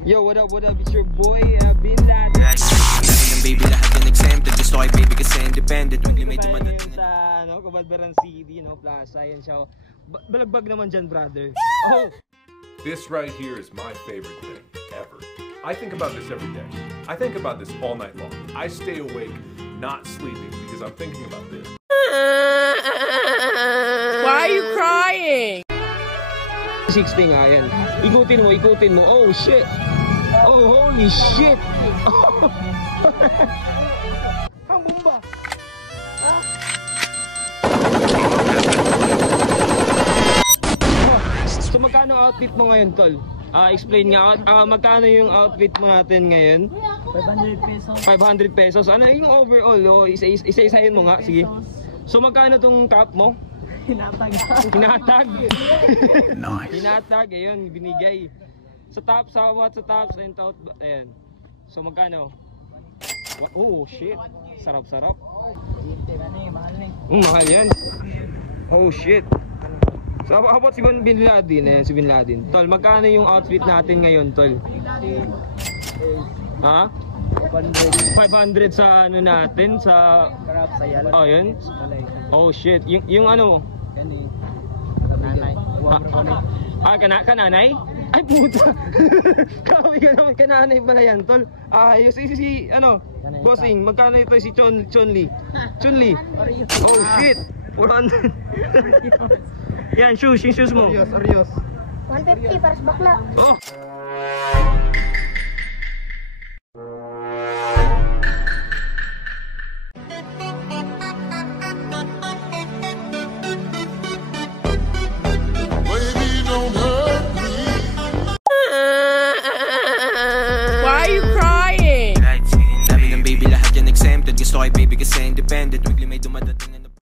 Yo, what up, it's your boy, Bin Laden. Dami ng baby lahat yan exempted. Gusto ko ay baby kasi independent. Wag may dumadating sa Kabadbaran City, Plaza, yan siya. Balagbag naman dyan, brother. Oh! This right here is my favorite thing ever. I think about this every day. I think about this all night long. I stay awake, not sleeping, because I'm thinking about this. Why are you crying? 60 nga yan. Ikutin mo. Oh shit! Oh holy shit! Oh. Ang bomba! Ah. So magkano outfit mo ngayon, tol? Explain nga, magkano yung outfit mo natin ngayon? 500 pesos. 500 pesos. Ano yung overall? Oh, isa-isahin mo nga, sige. So magkano tong cap mo? Hinatag. Nice. Hinatag, ayun, binigay. Sa tops, ayun, ayan. So magkano? Oh shit, sarap. Mahal yan. Oh shit. So how about si Bin Laden, si Bin Laden. Tol, magkano yung outfit natin ngayon, tol? Ha? 500 sa ano natin, sa... Oh, yun? Oh shit, yung ano? Kananay? Ay puta! Kawi ka naman, kananay pala yan, tol. Si ano? Bossing, magkano ito si Chun-Li? Oh shit! 400. Yan, shoes mo. Serious. 150 para sa bakla. Oh! Why are you crying? Dami ng baby lahat yan exempted. Gusto ko ay baby kasi independent. Wag may dumadating na